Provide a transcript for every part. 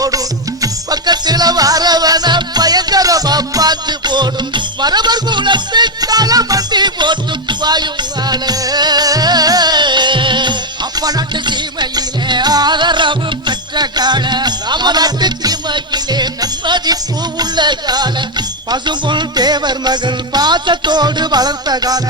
போடும் பக்கத்துல வரவன பயங்கரமா பார்த்து போடும் மரபர் குலத்தை தலை மண்டி போட்டு பாயும் அப்ப நாட்டு சீமையிலே ஆதரவு பெற்ற கால ராமநாட்டு சீமையிலே நன்மதிப்பு உள்ள கால பசும்பொன் தேவர் மகன் பாசத்தோடு வளர்த்த கால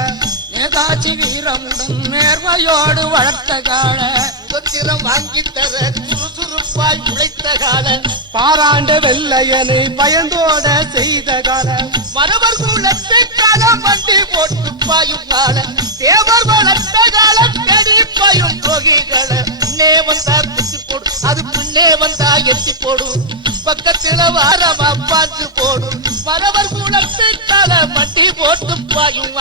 நேதாஜி வீரமுடன் நேர்மையோடு வளர்த்த கால சுதந்திரம் வாங்கி தர சுறுசுறுப்பாய் உழைத்த கால பாராண்ட வெள்ளையனை பயந்தோட செய்த கால மரபர் குலத்தை தலை மண்டி போட்டு பாயும் கால தேவர் வளர்த்த கால கடி பாயும் போகிகள பின்னே வந்தா குத்தி போடு அது பின்னே வந்தா எத்தி போடும் பக்கத்துல வாரமா பார்த்து போடும் மரபர் குலத்தை தலை மண்டி போட்டு பாயும்